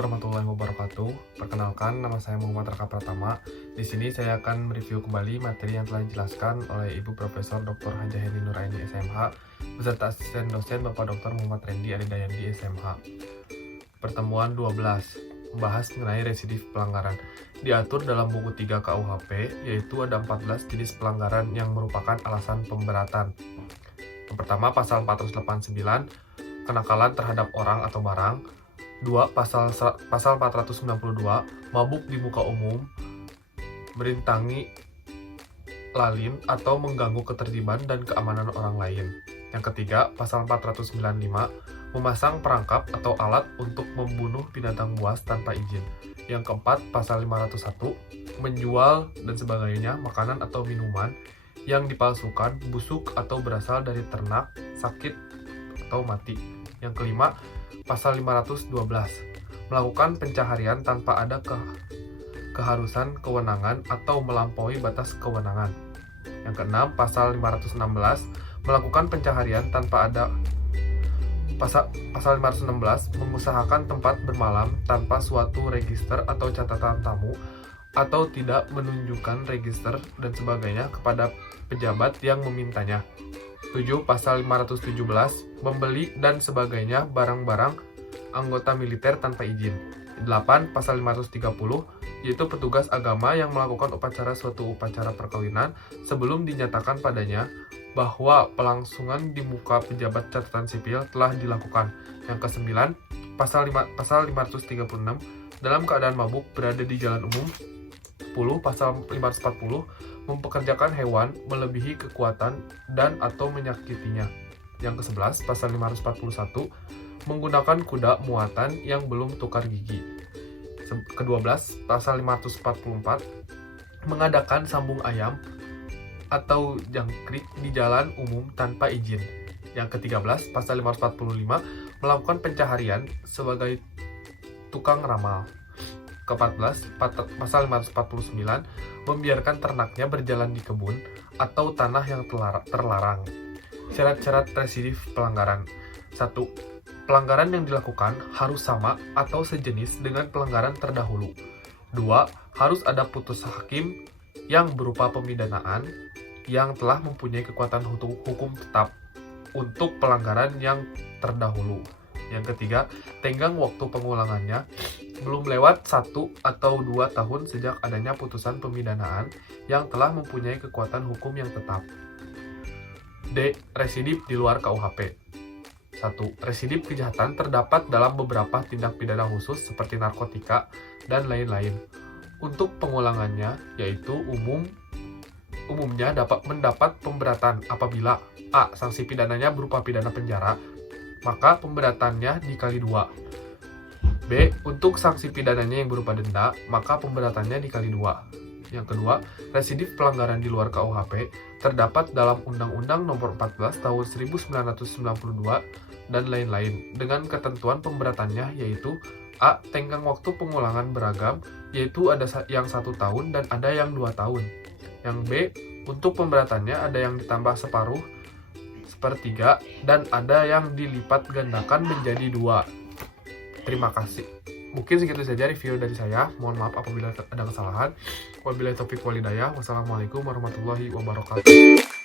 warahmatullahi wabarakatuh. Perkenalkan, nama saya Muhammad Raka Pratama. Di sini saya akan mereview kembali materi yang telah dijelaskan oleh Ibu Profesor Dr. Hajah Heni Nuraini SMH beserta asisten dosen Bapak Dr. Muhammad Rendi Aridayandi SMH. Pertemuan 12 membahas mengenai residif pelanggaran. Diatur dalam buku 3 KUHP, yaitu ada 14 jenis pelanggaran yang merupakan alasan pemberatan. Yang pertama, pasal 489, kenakalan terhadap orang atau barang. 2. Pasal 492, mabuk di muka umum, merintangi lalin atau mengganggu ketertiban dan keamanan orang lain. Yang ketiga, pasal 495, memasang perangkap atau alat untuk membunuh binatang buas tanpa izin. Yang keempat, pasal 501, menjual dan sebagainya makanan atau minuman yang dipalsukan, busuk atau berasal dari ternak, sakit atau mati. Yang kelima, pasal 512, melakukan pencaharian tanpa ada keharusan kewenangan atau melampaui batas kewenangan. Yang keenam, pasal 516, melakukan pencaharian tanpa ada pasal 516, mengusahakan tempat bermalam tanpa suatu register atau catatan tamu atau tidak menunjukkan register dan sebagainya kepada pejabat yang memintanya. 7. Pasal 517, membeli dan sebagainya barang-barang anggota militer tanpa izin. 8. Pasal 530, yaitu petugas agama yang melakukan suatu upacara perkawinan sebelum dinyatakan padanya bahwa pelangsungan di muka pejabat catatan sipil telah dilakukan. Yang ke-9, pasal 536, dalam keadaan mabuk berada di jalan umum. 10. Pasal 540, mempekerjakan hewan melebihi kekuatan dan atau menyakitinya. Yang ke-11, pasal 541, menggunakan kuda muatan yang belum tukar gigi. Ke-12, pasal 544, mengadakan sambung ayam atau jangkrik di jalan umum tanpa izin. Yang ke-13, pasal 545, melakukan pencaharian sebagai tukang ramal. Ke-14, pasal 549, membiarkan ternaknya berjalan di kebun atau tanah yang terlarang. Syarat-syarat residif pelanggaran. 1. Pelanggaran yang dilakukan harus sama atau sejenis dengan pelanggaran terdahulu. 2. Harus ada putus hakim yang berupa pemidanaan yang telah mempunyai kekuatan hukum tetap untuk pelanggaran yang terdahulu. Yang ketiga, tenggang waktu pengulangannya belum lewat 1 atau 2 tahun sejak adanya putusan pemidanaan yang telah mempunyai kekuatan hukum yang tetap. D. Residif di luar KUHP. 1. Residif kejahatan terdapat dalam beberapa tindak pidana khusus seperti narkotika dan lain-lain. Untuk pengulangannya, yaitu umumnya dapat mendapat pemberatan apabila A. Sanksi pidananya berupa pidana penjara, maka pemberatannya dikali 2. B. Untuk sanksi pidananya yang berupa denda, maka pemberatannya dikali 2. Yang kedua, residif pelanggaran di luar KUHP terdapat dalam Undang-Undang Nomor 14 Tahun 1992 dan lain-lain, dengan ketentuan pemberatannya yaitu A. Tenggang waktu pengulangan beragam, yaitu ada yang 1 tahun dan ada yang 2 tahun. Yang B. Untuk pemberatannya ada yang ditambah separuh, sepertiga, dan ada yang dilipat gandakan menjadi 2. Terima kasih. Mungkin segitu saja review dari saya. Mohon maaf apabila ada kesalahan. Wabillahi taufiq wal hidayah. Wassalamualaikum warahmatullahi wabarakatuh.